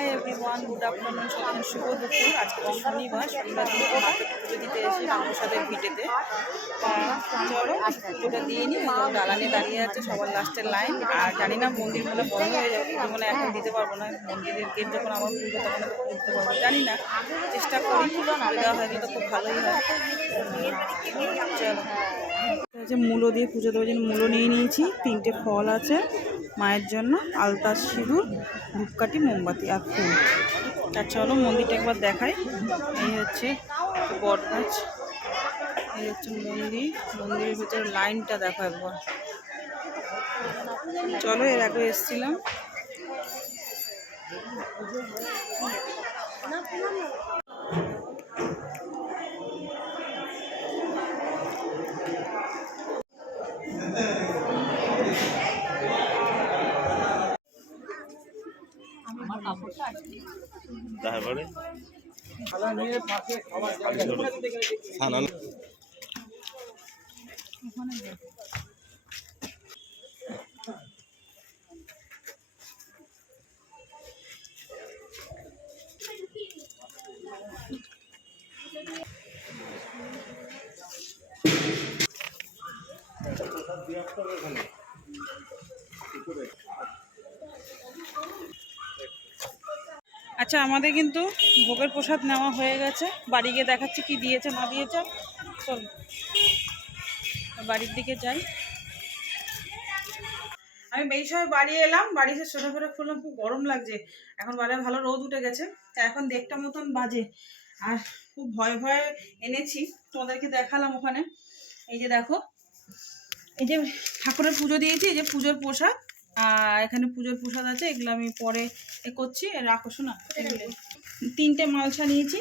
Hi everyone, good afternoon, সকাল শুভ দুপুর। আজকে তো শনিবার দিন মাকে পুজো দিতে এসে রামপ্রসাদের ভিটেতে। চলো পুজোটা দিয়ে নিই। দালানে দাঁড়িয়ে আছে সবার লাস্টের লাইন। আর জানি না মন্দির মনে বন্ধ হয়ে যাবে, পুজো মনে এখন দিতে পারবো না। মন্দিরের গেট যখন আমার খুলবে তখন দিতে পারবো, জানি না, চেষ্টা করি। দেওয়া হয়নি তো খুব ভালোই হয়। চলো যে মূলো দিয়ে পুজো দেওয়ার জন্য মূলো নিয়ে নিয়েছি, 3টে ফল আছে মায়ের জন্য, আলতা, সিঁদুর, ধূপকাঠি, মোমবাতি আর ফুল। আর চলো মন্দিরটা একবার দেখাই। এই হচ্ছে বট গাছ, এই হচ্ছে মন্দিরের ভিতরে লাইনটা দেখো একবার। চলো এর আগে এসেছিলাম। তারপরে আচ্ছা, আমাদের কিন্তু ভোগের প্রসাদ নেওয়া হয়ে গেছে। বাড়ি গিয়ে দেখাচ্ছি কি দিয়েছে না দিয়েছে। চল বাড়ির দিকে যাই। আমি এই সময় বাড়ি এলাম, বাড়ি এসে সোজা করে খুললাম, খুব গরম লাগছে। এখন বাজারে ভালো রোদ উঠে গেছে, তা এখন 1টা মতন বাজে। আর খুব ভয়ে ভয়ে এনেছি, তোমাদেরকে দেখালাম ওখানে। এই যে দেখো, এই যে ঠাকুরের পুজো দিয়েছি, এই যে পুজোর প্রসাদ। আর এখানে পুজোর প্রসাদ আছে, এগুলো আমি পরে করছি। রাখো শোনা, 3টে মালসা নিয়েছি।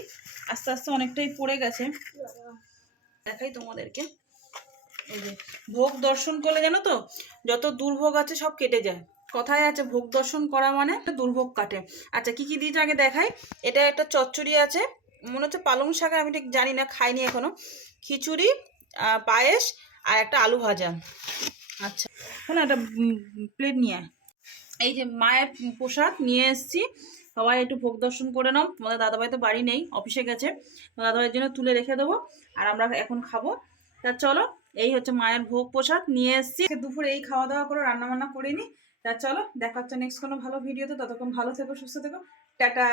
আস্তে আস্তে অনেকটাই পড়ে গেছে, দেখাই তোমাদেরকে। এই যে ভোগ দর্শন করলে জানো তো, যত দুর্ভোগ আছে সব কেটে যায়। কথায় আছে ভোগ দর্শন করা মানে দুর্ভোগ কাটে। আচ্ছা কি কি দিয়েছে আগে দেখাই। এটা একটা চচ্চড়ি আছে, মনে হচ্ছে পালং শাক, আমি ঠিক জানি না, খাইনি এখনো। খিচুড়ি, পায়েস আর একটা আলু ভাজা। আচ্ছা শোনো, একটা প্লেট নিয়ে আয়। এই যে মায়ের প্রসাদ নিয়ে এসেছি, সবাই একটু ভোগ দর্শন করে নাও। তোমাদের দাদাভাই তো বাড়ি নেই, অফিসে গেছে। দাদাভাইয়ের জন্য তুলে রেখে দেবো, আর আমরা এখন খাবো। তা চলো, এই হচ্ছে মায়ের ভোগ প্রসাদ নিয়ে এসেছি। দুপুরে এই খাওয়া দাওয়া করে রান্নাবান্না করিনি। তা চলো দেখা হচ্ছে নেক্সট কোনো ভালো ভিডিওতে। ততক্ষণ ভালো থেকো, সুস্থ থেকো, টাটা।